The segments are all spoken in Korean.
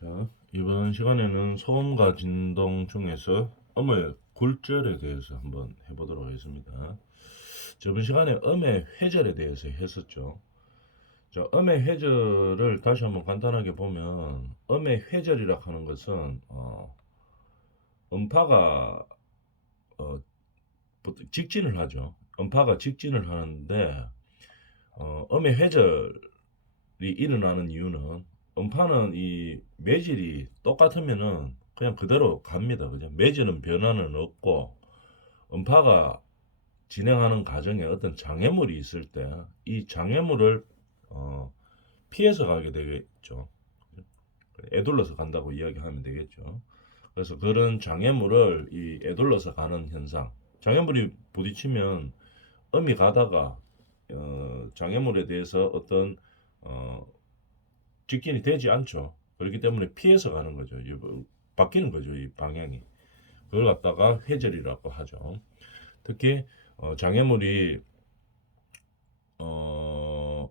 자, 이번 시간에는 소음과 진동 중에서 음의 굴절에 대해서 한번 해보도록 하겠습니다. 저번 시간에 음의 회절에 대해서 했었죠. 자, 음의 회절을 다시 한번 간단하게 보면 음의 회절이라 하는 것은 음파가 어, 직진을 하죠. 음파가 직진을 하는데 음의 회절이 일어나는 이유는 음파는 이 매질이 똑같으면은 그냥 그대로 갑니다. 그죠? 매질은 변화는 없고 음파가 진행하는 과정에 어떤 장애물이 있을 때 이 장애물을 어, 피해서 가게 되겠죠. 애둘러서 간다고 이야기하면 되겠죠. 그래서 그런 장애물을 이 애둘러서 가는 현상. 장애물이 부딪히면 음이 가다가 장애물에 대해서 어떤 어, 직진이 되지 않죠. 그렇기 때문에 피해서 가는 거죠. 바뀌는 거죠. 이 방향이. 그걸 갖다가 회절이라고 하죠. 특히 장애물이 어,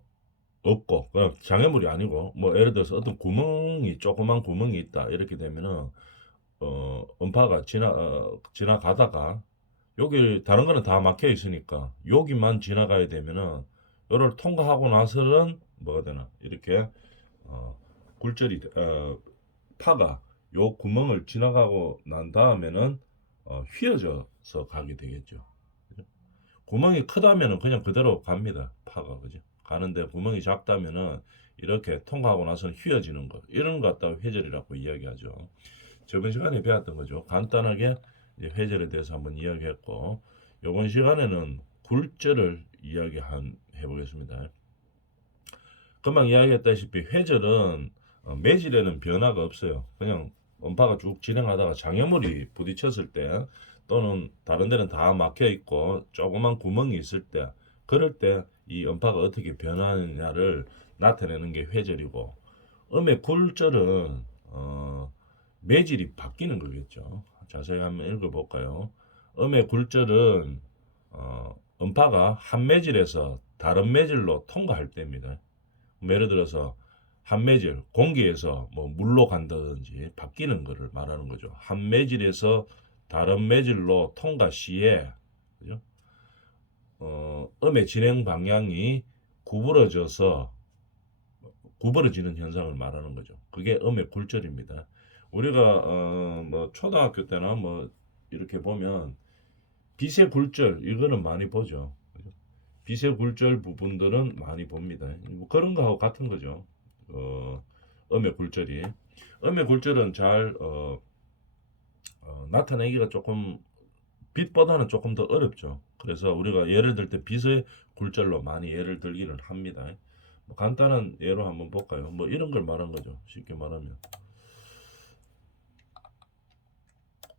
없고 그냥 장애물이 아니고 뭐 예를 들어서 어떤 구멍이 조그만 구멍이 있다 이렇게 되면은 음파가 지나가다가 여기 다른 거는 다 막혀 있으니까 여기만 지나가야 되면은 요를 통과하고 나서는 뭐가 되나 이렇게 어, 굴절이 파가 요 구멍을 지나가고 난 다음에는 휘어져서 가게 되겠죠. 그죠? 구멍이 크다면은 그냥 그대로 갑니다. 파가 그죠? 가는데 구멍이 작다면은 이렇게 통과하고 나서는 휘어지는 거 이런 거 갖다가 회절이라고 이야기하죠. 저번 시간에 배웠던 거죠. 간단하게 이제 회절에 대해서 한번 이야기했고 이번 시간에는 굴절을 해보겠습니다. 금방 이야기했다시피 회절은 매질에는 변화가 없어요. 그냥 음파가 쭉 진행하다가 장애물이 부딪혔을 때 또는 다른 데는 다 막혀 있고 조그만 구멍이 있을 때 그럴 때 이 음파가 어떻게 변하느냐를 나타내는 게 회절이고 음의 굴절은 매질이 바뀌는 거겠죠. 자세히 한번 읽어볼까요? 음의 굴절은 음파가 한 매질에서 다른 매질로 통과할 때입니다. 예를 들어서 한 매질, 공기에서 뭐 물로 간다든지 바뀌는 것을 말하는 거죠. 한 매질에서 다른 매질로 통과 시에 그죠? 음의 진행 방향이 구부러져서 구부러지는 현상을 말하는 거죠. 그게 음의 굴절입니다. 우리가 뭐 초등학교 때나 뭐 이렇게 보면 빛의 굴절 이거는 많이 보죠. 빛의 굴절 부분들은 많이 봅니다. 뭐 그런 거하고 같은 거죠. 음의 굴절이. 음의 굴절은 잘 나타내기가 조금 빛보다는 조금 더 어렵죠. 그래서 우리가 예를 들 때 빛의 굴절로 많이 예를 들기를 합니다. 뭐 간단한 예로 한번 볼까요? 뭐 이런 걸 말한 거죠. 쉽게 말하면.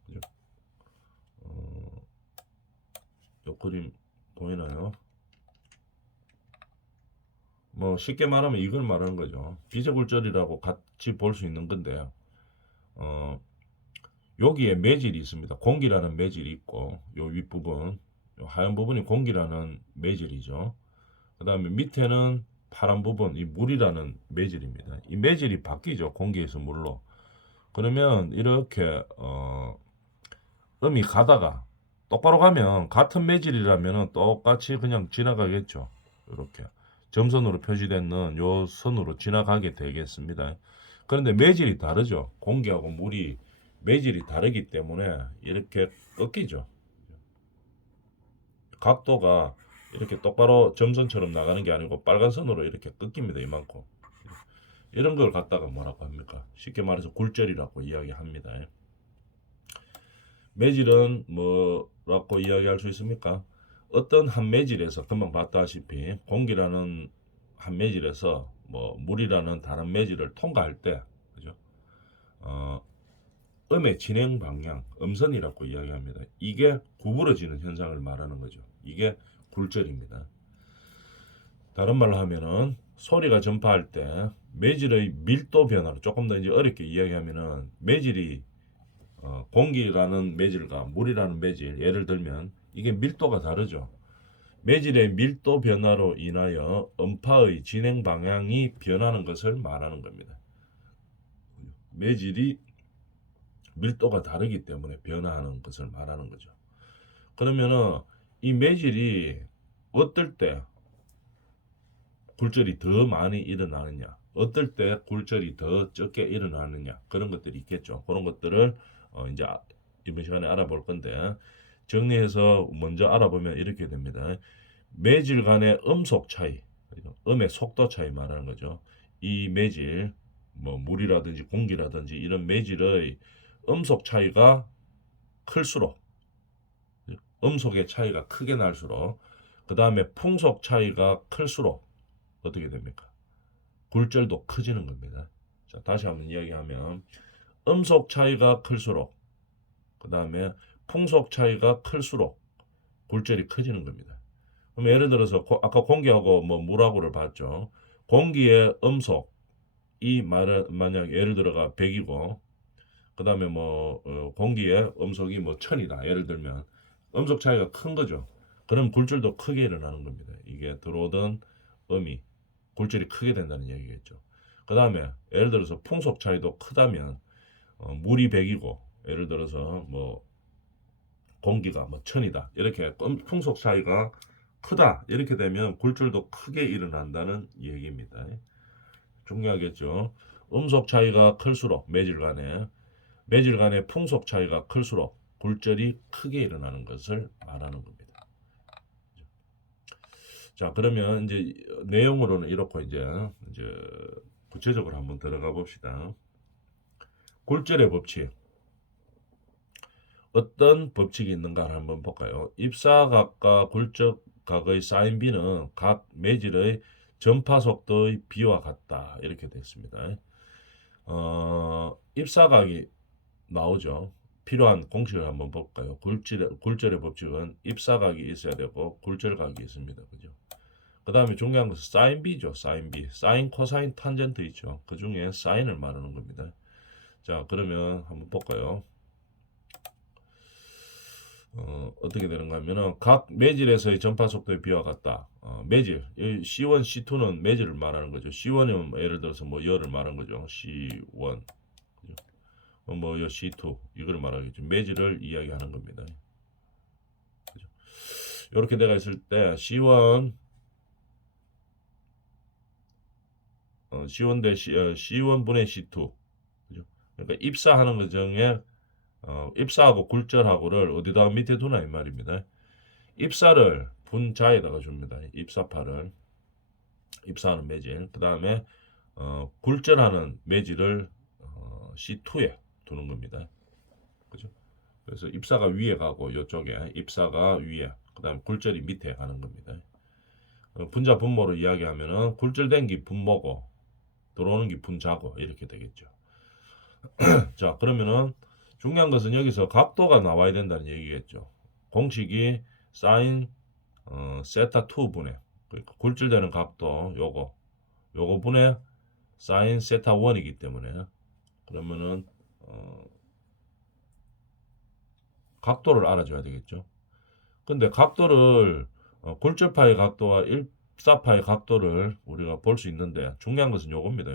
그죠? 어, 요 그림 보이나요? 뭐 쉽게 말하면 이걸 말하는 거죠. 빛의 굴절이라고 같이 볼 수 있는 건데요. 어, 여기에 매질이 있습니다. 공기라는 매질이 있고 요 윗부분 요 하얀 부분이 공기라는 매질이죠. 그 다음에 밑에는 파란 부분 이 물이라는 매질입니다. 이 매질이 바뀌죠. 공기에서 물로. 그러면 이렇게 음이 가다가 똑바로 가면 같은 매질이라면 똑같이 그냥 지나가겠죠. 이렇게 점선으로 표시되는 요 선으로 지나가게 되겠습니다. 그런데 매질이 다르죠. 공기하고 물이 매질이 다르기 때문에 이렇게 꺾이죠. 각도가 이렇게 똑바로 점선처럼 나가는 게 아니고 빨간 선으로 이렇게 꺾입니다. 이만큼. 이런 걸 갖다가 뭐라고 합니까? 쉽게 말해서 굴절이라고 이야기합니다. 매질은 뭐라고 이야기할 수 있습니까? 어떤 한 매질에서 금방 봤다시피 공기라는 한 매질에서 뭐 물이라는 다른 매질을 통과할 때 그죠? 어, 음의 진행 방향, 음선이라고 이야기합니다. 이게 구부러지는 현상을 말하는 거죠. 이게 굴절입니다. 다른 말로 하면은 소리가 전파할 때 매질의 밀도 변화로 조금 더 이제 어렵게 이야기하면은 매질이 공기라는 매질과 물이라는 매질 예를 들면 이게 밀도가 다르죠. 매질의 밀도 변화로 인하여 음파의 진행 방향이 변하는 것을 말하는 겁니다. 매질이 밀도가 다르기 때문에 변화하는 것을 말하는 거죠. 그러면은 이 매질이 어떨 때 굴절이 더 많이 일어나느냐, 어떨 때 굴절이 더 적게 일어나느냐, 그런 것들이 있겠죠. 그런 것들을 이제 이번 시간에 알아볼 건데, 정리해서 먼저 알아보면 이렇게 됩니다. 매질 간의 음속 차이, 음의 속도 차이 말하는 거죠. 이 매질, 뭐 물이라든지 공기라든지 이런 매질의 음속 차이가 클수록, 음속의 차이가 크게 날수록, 그 다음에 풍속 차이가 클수록 어떻게 됩니까? 굴절도 커지는 겁니다. 자, 다시 한번 이야기하면 음속 차이가 클수록, 그 다음에 풍속 차이가 클수록 굴절이 커지는 겁니다. 그럼 예를 들어서 아까 공기하고 뭐 물하고를 봤죠. 공기의 음속 이 말은 만약 예를 들어가 100이고 그 다음에 뭐 공기의 음속이 뭐 1000이다. 예를 들면 음속 차이가 큰 거죠. 그럼 굴절도 크게 일어나는 겁니다. 이게 들어오던 음이 굴절이 크게 된다는 얘기겠죠. 그 다음에 예를 들어서 풍속 차이도 크다면 물이 100이고 예를 들어서 뭐 공기가 뭐 1000이다. 이렇게 풍속 차이가 크다. 이렇게 되면 굴절도 크게 일어난다는 얘기입니다. 중요하겠죠. 음속 차이가 클수록 매질 간의 풍속 차이가 클수록 굴절이 크게 일어나는 것을 말하는 겁니다. 자, 그러면 이제 내용으로는 이렇고 이제 구체적으로 한번 들어가 봅시다. 굴절의 법칙. 어떤 법칙이 있는가 한번 볼까요? 입사각과 굴절각의 사인 B는 각 매질의 전파 속도의 B와 같다. 이렇게 됐습니다. 입사각이 나오죠. 필요한 공식을 한번 볼까요? 굴절의 법칙은 입사각이 있어야 되고 굴절각이 있습니다. 그죠? 그 다음에 중요한 것은 사인 B죠. 사인 B. 사인, 코사인, 탄젠트 있죠. 그 중에 사인을 말하는 겁니다. 자, 그러면 한번 볼까요? 어떻게 되는가 하면은 각 매질에서의 전파 속도의 비와 같다. 매질 C1, C2는 매질을 말하는 거죠. C1이면 예를 들어서 뭐 열을 말하는 거죠. C1 뭐 C2 이걸 말하겠죠. 매질을 이야기하는 겁니다. 그죠? 이렇게 내가 있을 때 C1 C1 대 C1 분의 C2 그죠? 그러니까 입사하는 것 중에 입사하고 굴절하고를 어디다가 밑에 두나 이 말입니다. 입사를 분자에다가 줍니다. 입사파를 입사하는 매질. 그 다음에 굴절하는 매질을 C2에 두는 겁니다. 그죠? 그래서 입사가 위에 가고 이쪽에 입사가 위에, 그 다음에 굴절이 밑에 가는 겁니다. 분자 분모로 이야기하면은 굴절된 게 분모고 들어오는 게 분자고 이렇게 되겠죠. 자, 그러면은 중요한 것은 여기서 각도가 나와야 된다는 얘기겠죠. 공식이 사인 세타 2 분의 그러니까 굴절되는 각도 요거 분의 사인 세타 1이기 때문에 그러면은 각도를 알아줘야 되겠죠. 근데 각도를 굴절파의 각도와 일사파의 각도를 우리가 볼 수 있는데 중요한 것은 요겁니다.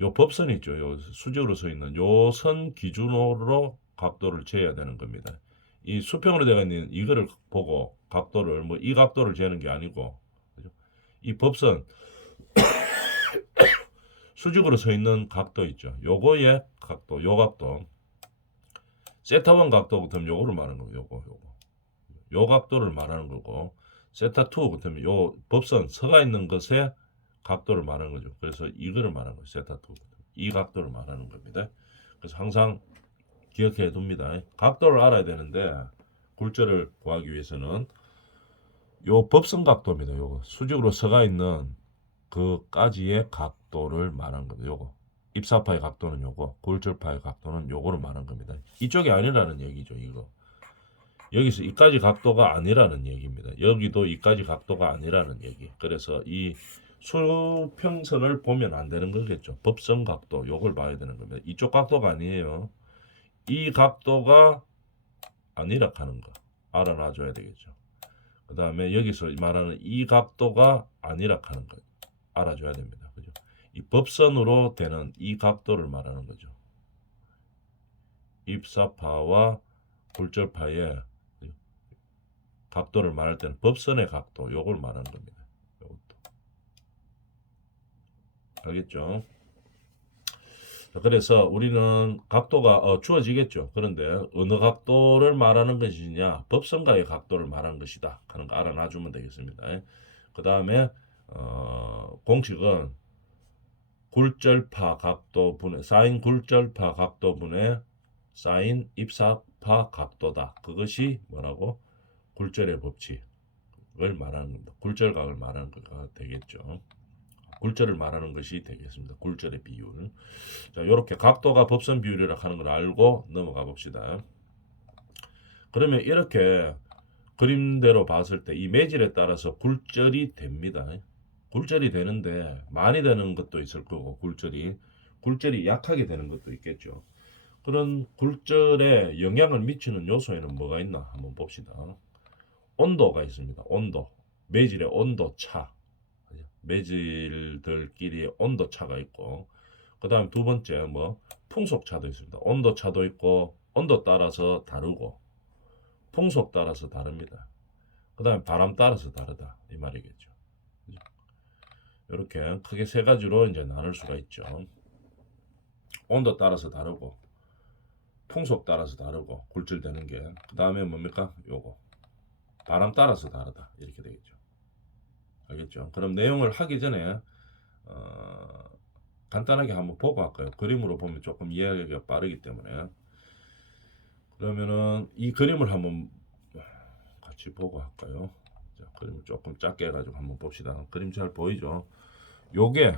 요 법선 있죠. 요 수직으로 서 있는 요 선 기준으로 각도를 재야 되는 겁니다. 이 수평으로 되어 있는 이거를 보고 각도를 뭐 이 각도를 재는 게 아니고 그죠? 이 법선 수직으로 서 있는 각도 있죠. 요거의 각도, 요 각도 세타1 각도 같으면 요거를 말하는 거고 요 각도를 말하는 거고 세타2 같으면 요 법선 서가 있는 것의 각도를 말하는 거죠. 그래서 이거를 말하는 거예요. 세타2 이 각도를 말하는 겁니다. 그래서 항상 기억해 둡니다. 각도를 알아야 되는데 굴절을 구하기 위해서는 요 법선 각도입니다. 요거 수직으로 서가 있는 그까지의 각도를 말하는 겁니다. 요거 입사파의 각도는 요거, 굴절파의 각도는 요거를 말하는 겁니다. 이쪽이 아니라는 얘기죠. 이거 여기서 이까지 각도가 아니라는 얘기입니다. 여기도 이까지 각도가 아니라는 얘기. 그래서 이 수평선을 보면 안 되는 거겠죠. 법선 각도 요걸 봐야 되는 겁니다. 이쪽 각도가 아니에요. 이 각도가 아니라 하는 거 알아놔줘야 되겠죠. 그 다음에 여기서 말하는 이 각도가 아니라 하는 거 알아줘야 됩니다. 그죠? 이 법선으로 되는 이 각도를 말하는 거죠. 입사파와 굴절파의 각도를 말할 때는 법선의 각도, 요걸 말하는 겁니다. 요것도. 알겠죠? 그래서 우리는 각도가 주어지겠죠. 그런데 어느 각도를 말하는 것이냐, 법선과의 각도를 말하는 것이다 하는 거 알아놔주면 되겠습니다. 그 다음에 공식은 굴절파 각도분의 사인 굴절파 각도분의 사인 입사파 각도다. 그것이 뭐라고? 굴절의 법칙을 말하는 겁니다. 굴절각을 말하는 거가 되겠죠. 굴절을 말하는 것이 되겠습니다. 굴절의 비율. 자, 이렇게 각도가 법선 비율이라고 하는 걸 알고 넘어가 봅시다. 그러면 이렇게 그림대로 봤을 때 이 매질에 따라서 굴절이 됩니다. 굴절이 되는데 많이 되는 것도 있을 거고 굴절이 약하게 되는 것도 있겠죠. 그런 굴절에 영향을 미치는 요소에는 뭐가 있나 한번 봅시다. 온도가 있습니다. 온도. 매질의 온도 차. 매질들끼리 온도 차가 있고, 그 다음 두 번째 뭐 풍속 차도 있습니다. 온도 차도 있고, 온도 따라서 다르고, 풍속 따라서 다릅니다. 그 다음에 바람 따라서 다르다 이 말이겠죠. 이렇게 크게 세 가지로 이제 나눌 수가 있죠. 온도 따라서 다르고, 풍속 따라서 다르고, 굴절되는 게. 그 다음에 뭡니까? 요거. 바람 따라서 다르다 이렇게 되겠죠. 알겠죠? 그럼 내용을 하기 전에 간단하게 한번 보고 할까요? 그림으로 보면 조금 이해하기가 빠르기 때문에. 그러면은 이 그림을 한번 같이 보고 할까요? 자, 그림을 조금 작게 해가지고 한번 봅시다. 그림 잘 보이죠? 요게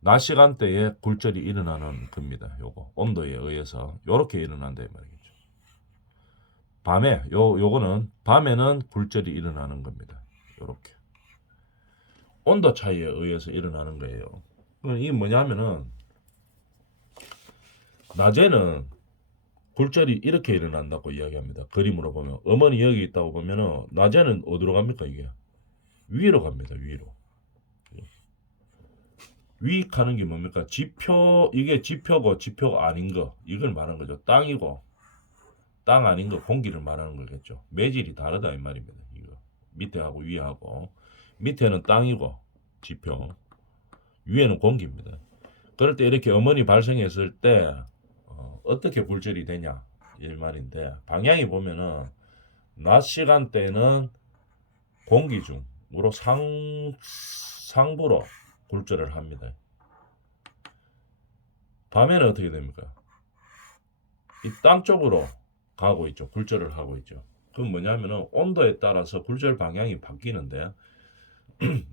낮 시간대에 굴절이 일어나는 겁니다. 요거 온도에 의해서 요렇게 일어난다 이 말이겠죠. 밤에 요거는 밤에는 굴절이 일어나는 겁니다. 요렇게 온도 차이에 의해서 일어나는 거예요. 이게 뭐냐면은 낮에는 굴절이 이렇게 일어난다고 이야기합니다. 그림으로 보면 어머니 여기 있다고 보면은 낮에는 어디로 갑니까 이게? 위로 갑니다. 위로. 위 가는 게 뭡니까? 지표 이게 지표고 지표가 아닌 거 이걸 말하는 거죠. 땅이고 땅 아닌 거 공기를 말하는 거겠죠. 매질이 다르다 이 말입니다. 이거 밑에하고 위하고 밑에는 땅이고 지표 위에는 공기입니다. 그럴 때 이렇게 음원이 발생했을 때 어떻게 굴절이 되냐 이 말인데 방향이 보면은 낮 시간대는 공기 중으로 상부로 굴절을 합니다. 밤에는 어떻게 됩니까? 이 땅 쪽으로 가고 있죠. 굴절을 하고 있죠. 그건 뭐냐면은 온도에 따라서 굴절 방향이 바뀌는데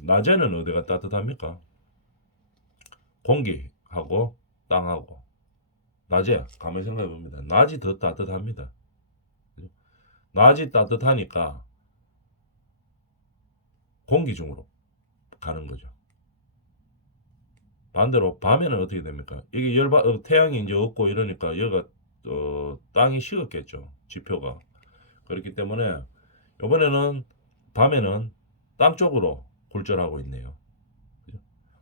낮에는 어디가 따뜻합니까? 공기하고 땅하고 낮에 가만히 생각해 봅니다. 낮이 더 따뜻합니다. 낮이 따뜻하니까 공기 중으로 가는 거죠. 반대로 밤에는 어떻게 됩니까? 이게 태양이 이제 없고 이러니까 여기가 땅이 식었겠죠. 지표가. 그렇기 때문에 이번에는 밤에는 땅 쪽으로 굴절하고 있네요.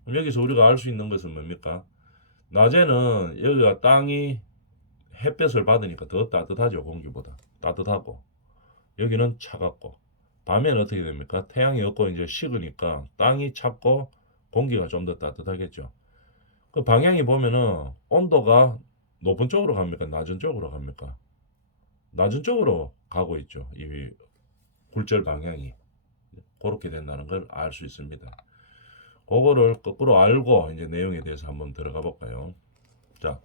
그럼 여기서 우리가 알 수 있는 것은 뭡니까? 낮에는 여기가 땅이 햇볕을 받으니까 더 따뜻하죠. 공기보다. 따뜻하고. 여기는 차갑고. 밤에는 어떻게 됩니까? 태양이 없고 이제 식으니까 땅이 찹고 공기가 좀 더 따뜻하겠죠. 그 방향이 보면은 온도가 높은 쪽으로 갑니까? 낮은 쪽으로 갑니까? 낮은 쪽으로 가고 있죠. 이 굴절 방향이. 그렇게 된다는 걸 알 수 있습니다. 그거를 거꾸로 알고 이제 내용에 대해서 한번 들어가 볼까요? 자,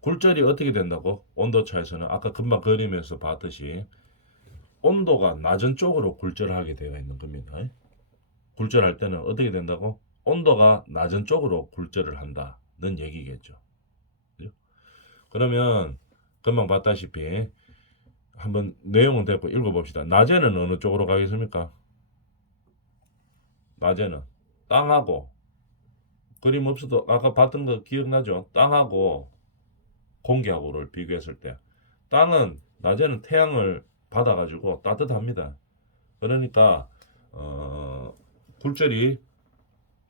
굴절이 어떻게 된다고? 온도차에서는 아까 금방 그림에서 봤듯이 온도가 낮은 쪽으로 굴절하게 되어 있는 겁니다. 굴절할 때는 어떻게 된다고? 온도가 낮은 쪽으로 굴절을 한다는 얘기겠죠. 그죠? 그러면 금방 봤다시피 한번 내용은 됐고 읽어봅시다. 낮에는 어느 쪽으로 가겠습니까? 낮에는 땅하고 그림 없어도 아까 봤던 거 기억나죠? 땅하고 공기하고를 비교했을 때 땅은 낮에는 태양을 받아가지고 따뜻합니다. 그러니까 굴절이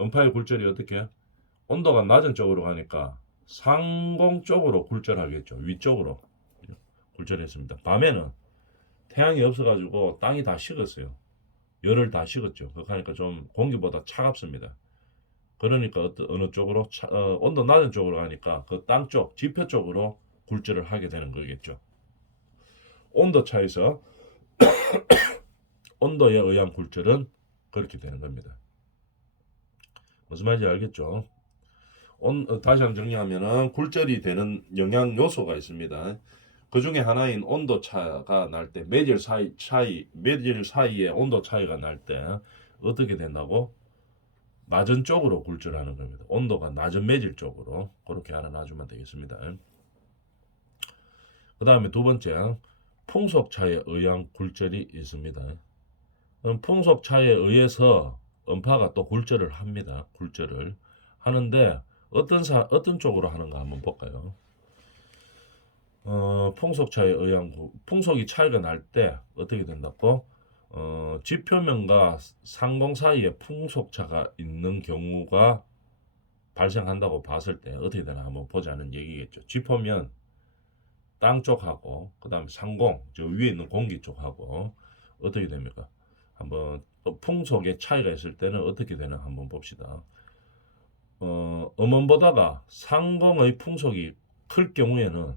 음파의 굴절이 어떻게? 온도가 낮은 쪽으로 가니까 상공 쪽으로 굴절하겠죠. 위쪽으로 굴절했습니다. 밤에는 태양이 없어가지고 땅이 다 식었어요. 열을 다 식었죠. 그러니까 좀 공기보다 차갑습니다. 그러니까 어느 쪽으로 온도 낮은 쪽으로 가니까 그 땅 쪽, 지표 쪽으로 굴절을 하게 되는 거겠죠. 온도 차에서 온도에 의한 굴절은 그렇게 되는 겁니다. 무슨 말인지 알겠죠? 다시 한번 정리하면은 굴절이 되는 영향 요소가 있습니다. 그 중에 하나인 온도 차가 날 때, 매질 사이에 온도 차이가 날 때 어떻게 된다고? 낮은 쪽으로 굴절하는 겁니다. 온도가 낮은 매질 쪽으로 그렇게 알아놔주면 되겠습니다. 그 다음에 두 번째, 풍속 차에 의한 굴절이 있습니다. 그럼 풍속 차에 의해서 음파가 또 굴절을 합니다. 굴절을 하는데 어떤 쪽으로 하는가 한번 볼까요? 풍속 차에 의한 풍속이 차이가 날 때 어떻게 된다고? 지표면과 상공 사이에 풍속차가 있는 경우가 발생한다고 봤을 때 어떻게 되나 한번 보자는 얘기겠죠. 지표면 땅 쪽하고 그 다음에 상공 저 위에 있는 공기 쪽하고 어떻게 됩니까? 한번 풍속의 차이가 있을 때는 어떻게 되나 한번 봅시다. 음원보다가 상공의 풍속이 클 경우에는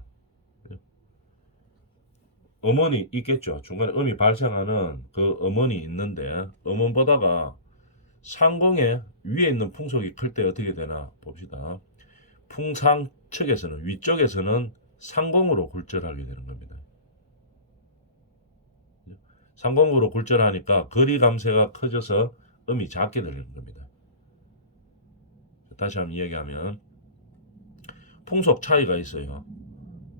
음원이 있겠죠. 중간에 음이 발생하는 그 음원이 있는데 음원보다가 상공에 위에 있는 풍속이 클 때 어떻게 되나 봅시다. 풍상 측에서는 위쪽에서는 상공으로 굴절하게 되는 겁니다. 상공으로 굴절하니까 거리 감쇄가 커져서 음이 작게 들리는 겁니다. 다시 한번 이야기하면 풍속 차이가 있어요.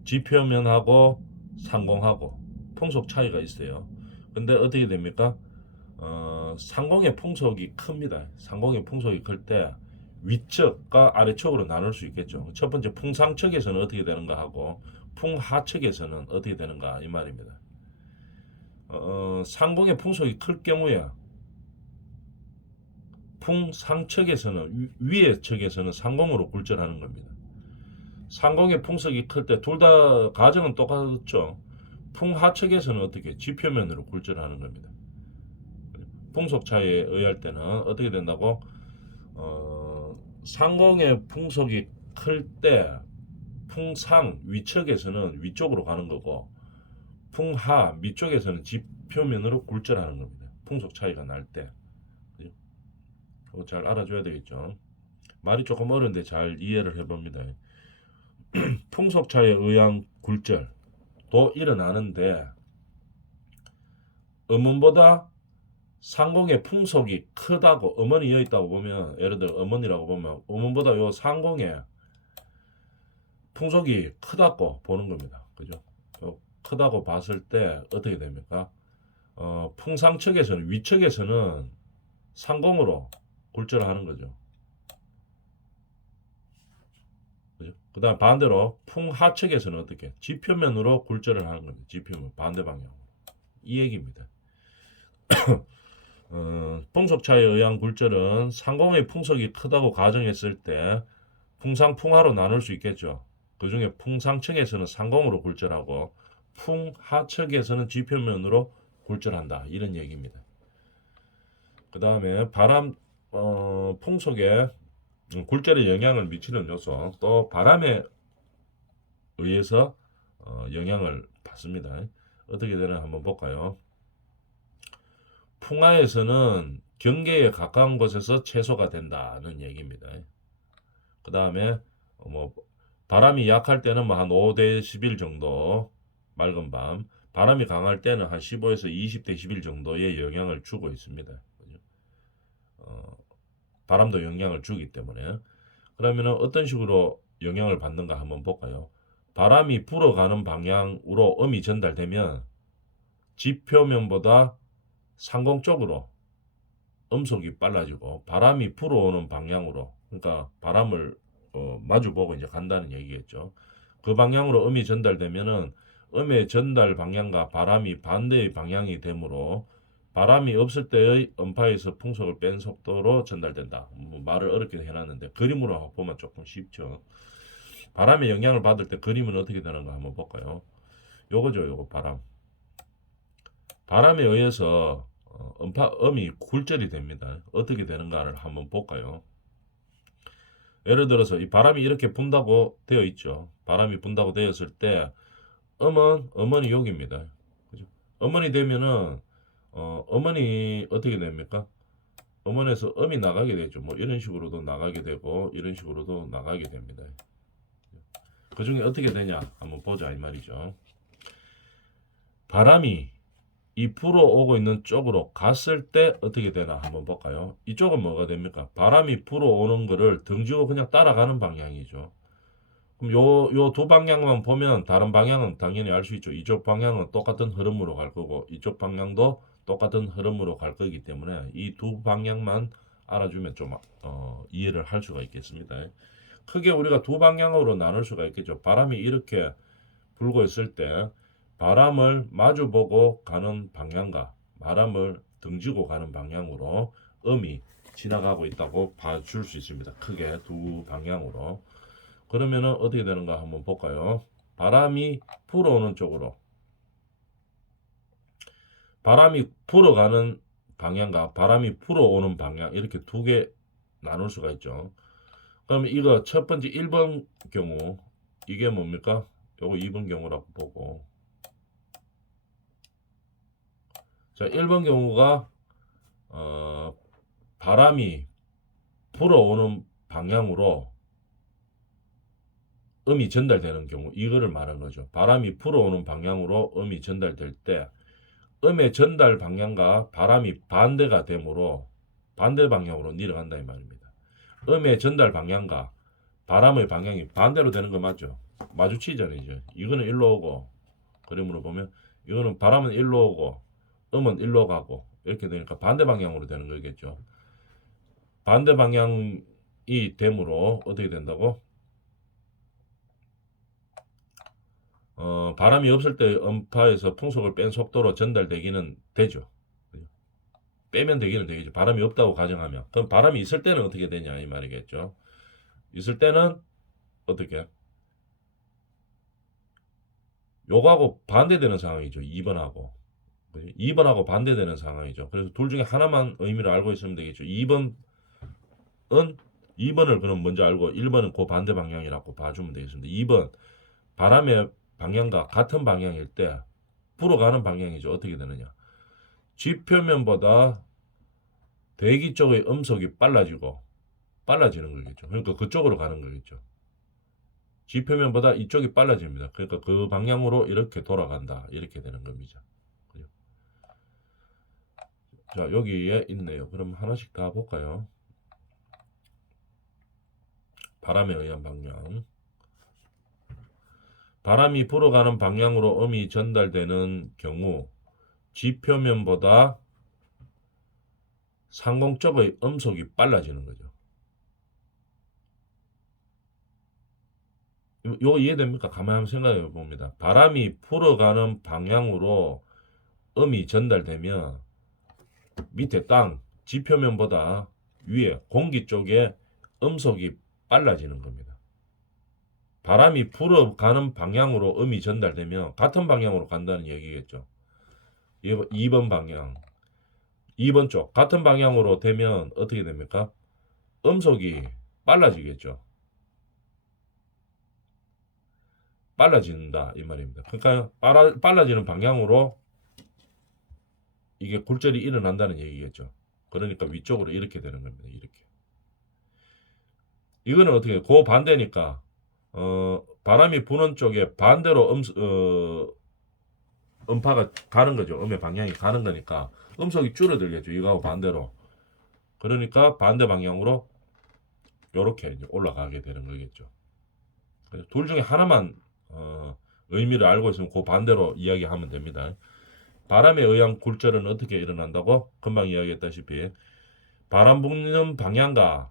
지표면하고 상공하고 풍속 차이가 있어요. 근데 어떻게 됩니까? 상공의 풍속이 큽니다. 상공의 풍속이 클 때 위측과 아래측으로 나눌 수 있겠죠. 첫 번째 풍상측에서는 어떻게 되는가 하고 풍하측에서는 어떻게 되는가 이 말입니다. 상공의 풍속이 클 경우에 풍상측에서는 위의 측에서는 상공으로 굴절하는 겁니다. 상공의 풍속이 클 때 둘 다 가정은 똑같죠. 풍하측에서는 어떻게 지표면으로 굴절하는 겁니다. 풍속 차이에 의할 때는 어떻게 된다고? 상공의 풍속이 클 때 풍상 위측에서는 위쪽으로 가는 거고 풍하 밑쪽에서는 지표면으로 굴절하는 겁니다. 풍속 차이가 날 때. 그거 잘 알아줘야 되겠죠. 말이 조금 어려운데 잘 이해를 해봅니다. 풍속 차이에 의한 굴절도 일어나는데 음원보다 상공의 풍속이 크다고 음원이 여기 있다고 보면 예를 들어 음원이라고 보면 음원보다 요 상공의 풍속이 크다고 보는 겁니다. 그죠? 크다고 봤을 때 어떻게 됩니까? 풍상 측에서는 위측에서는 상공으로 굴절을 하는 거죠. 그죠? 그 다음 반대로 풍하측에서는 어떻게? 지표면으로 굴절을 하는 겁니다. 지표면 반대 방향. 이 얘기입니다. 풍속 차이에 의한 굴절은 상공의 풍속이 크다고 가정했을 때 풍상 풍하로 나눌 수 있겠죠. 그 중에 풍상측에서는 상공으로 굴절하고 풍하측에서는 지표면으로 굴절한다 이런 얘기입니다. 그 다음에 풍속에 굴절에 영향을 미치는 요소 또 바람에 의해서 영향을 받습니다. 어떻게 되나 한번 볼까요? 풍하에서는 경계에 가까운 곳에서 최소가 된다는 얘기입니다. 그 다음에 바람이 약할 때는 한 5dB 정도 맑은 밤, 바람이 강할 때는 한 15에서 20dB 정도의 영향을 주고 있습니다. 바람도 영향을 주기 때문에 그러면 어떤 식으로 영향을 받는가 한번 볼까요? 바람이 불어가는 방향으로 음이 전달되면 지표면보다 상공 쪽으로 음속이 빨라지고 바람이 불어오는 방향으로 그러니까 바람을 마주보고 이제 간다는 얘기겠죠. 그 방향으로 음이 전달되면은 음의 전달 방향과 바람이 반대의 방향이 되므로 바람이 없을 때의 음파에서 풍속을 뺀 속도로 전달된다. 뭐 말을 어렵게 해놨는데 그림으로 보면 조금 쉽죠. 바람의 영향을 받을 때 그림은 어떻게 되는가 한번 볼까요? 요거죠, 요거 바람. 바람에 의해서 음이 굴절이 됩니다. 어떻게 되는가를 한번 볼까요? 예를 들어서 이 바람이 이렇게 분다고 되어 있죠. 바람이 분다고 되었을 때 음원이 여기입니다. 그죠? 음원이 되면은 음원이 어떻게 됩니까? 음원에서 음이 나가게 되죠. 뭐 이런 식으로도 나가게 되고 이런 식으로도 나가게 됩니다. 그 중에 어떻게 되냐 한번 보자 이 말이죠. 바람이 이 불어오고 있는 쪽으로 갔을 때 어떻게 되나 한번 볼까요? 이쪽은 뭐가 됩니까? 바람이 불어오는 거를 등지고 그냥 따라가는 방향이죠. 그럼 요 두 방향만 보면 다른 방향은 당연히 알 수 있죠. 이쪽 방향은 똑같은 흐름으로 갈 거고 이쪽 방향도 똑같은 흐름으로 갈 거기 때문에 이 두 방향만 알아주면 좀 이해를 할 수가 있겠습니다. 크게 우리가 두 방향으로 나눌 수가 있겠죠. 바람이 이렇게 불고 있을 때 바람을 마주보고 가는 방향과 바람을 등지고 가는 방향으로 음이 지나가고 있다고 봐줄 수 있습니다. 크게 두 방향으로. 그러면은 어떻게 되는가 한번 볼까요? 바람이 불어오는 쪽으로 바람이 불어가는 방향과 바람이 불어오는 방향 이렇게 두 개 나눌 수가 있죠. 그러면 이거 첫 번째 1번 경우 이게 뭡니까? 요거 2번 경우라고 보고 자 1번 경우가 바람이 불어오는 방향으로 음이 전달되는 경우 이거를 말하는 거죠. 바람이 불어오는 방향으로 음이 전달될 때 음의 전달 방향과 바람이 반대가 되므로 반대 방향으로 내려간다 이 말입니다. 음의 전달 방향과 바람의 방향이 반대로 되는 거 맞죠? 마주치잖아요. 이제. 이거는 일로 오고 그림으로 보면 이거는 바람은 일로 오고 음은 일로 가고 이렇게 되니까 반대 방향으로 되는 거겠죠. 반대 방향이 되므로 어떻게 된다고? 바람이 없을 때 음파에서 풍속을 뺀 속도로 전달되기는 되죠. 빼면 되기는 되겠죠. 바람이 없다고 가정하면. 그럼 바람이 있을 때는 어떻게 되냐 이 말이겠죠. 있을 때는 어떻게? 요거하고 반대되는 상황이죠. 2번하고. 2번하고 반대되는 상황이죠. 그래서 둘 중에 하나만 의미를 알고 있으면 되겠죠. 2번은 2번을 그럼 먼저 알고 1번은 그 반대 방향이라고 봐주면 되겠습니다. 2번 바람의 방향과 같은 방향일 때 불어가는 방향이죠. 어떻게 되느냐. 지표면보다 대기 쪽의 음속이 빨라지는 거겠죠. 그러니까 그쪽으로 가는 거겠죠. 지표면보다 이쪽이 빨라집니다. 그러니까 그 방향으로 이렇게 돌아간다. 이렇게 되는 겁니다. 자, 여기에 있네요. 그럼 하나씩 다 볼까요? 바람에 의한 방향. 바람이 불어가는 방향으로 음이 전달되는 경우 지표면보다 상공 쪽의 음속이 빨라지는 거죠. 요 이해됩니까? 가만히 한번 생각해 봅니다. 바람이 불어가는 방향으로 음이 전달되면 밑에 땅, 지표면보다 위에 공기 쪽에 음속이 빨라지는 겁니다. 바람이 불어가는 방향으로 음이 전달되면 같은 방향으로 간다는 얘기겠죠. 2번 방향, 2번 쪽 같은 방향으로 되면 어떻게 됩니까? 음속이 빨라지겠죠. 빨라진다 이 말입니다. 그러니까 빨라지는 방향으로 이게 굴절이 일어난다는 얘기겠죠. 그러니까 위쪽으로 이렇게 되는 겁니다. 이렇게. 이거는 어떻게 그 반대니까 바람이 부는 쪽에 반대로 음파가 가는 거죠. 음의 방향이 가는 거니까 음속이 줄어들겠죠. 이거하고 반대로. 그러니까 반대 방향으로 이렇게 올라가게 되는 거겠죠. 둘 중에 하나만 의미를 알고 있으면 그 반대로 이야기하면 됩니다. 바람에 의한 굴절은 어떻게 일어난다고? 금방 이야기했다시피 바람 부는 방향과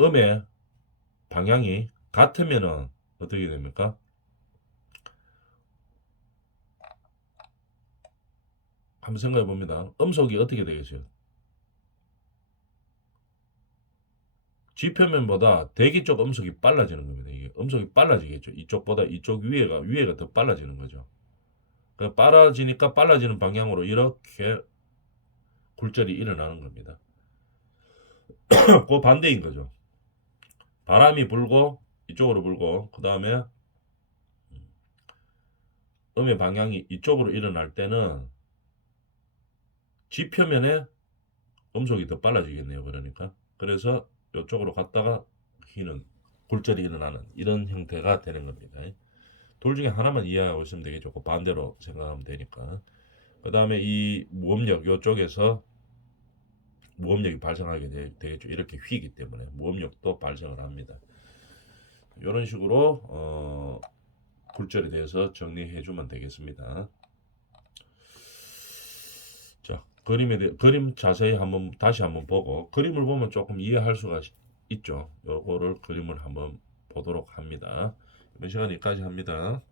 음의 방향이 같으면은 어떻게 됩니까? 한번 생각해 봅니다. 음속이 어떻게 되겠어요? G표면보다 대기 쪽 음속이 빨라지는 겁니다. 이게 음속이 빨라지겠죠. 이쪽보다 이쪽 위에가 더 빨라지는 거죠. 그 빨라지니까 빨라지는 방향으로 이렇게 굴절이 일어나는 겁니다. 그 반대인 거죠. 바람이 불고 이쪽으로 불고 그 다음에 음의 방향이 이쪽으로 일어날 때는 G표면에 음속이 더 빨라지겠네요. 그러니까 그래서 이쪽으로 갔다가 휘는 굴절이 일어나는 이런 형태가 되는 겁니다. 둘 중에 하나만 이해하고 있으면 되겠죠. 그 반대로 생각하면 되니까. 그 다음에 이 무압력 이쪽에서 무압력이 발생하게 되겠죠. 이렇게 휘기 때문에 무압력도 발생을 합니다. 이런 식으로 굴절에 대해서 정리해 주면 되겠습니다. 자, 그림 자세히 한번 다시 한번 보고 그림을 보면 조금 이해할 수가 있죠. 요거를 그림을 한번 보도록 합니다. 이번 시간 여기까지 합니다.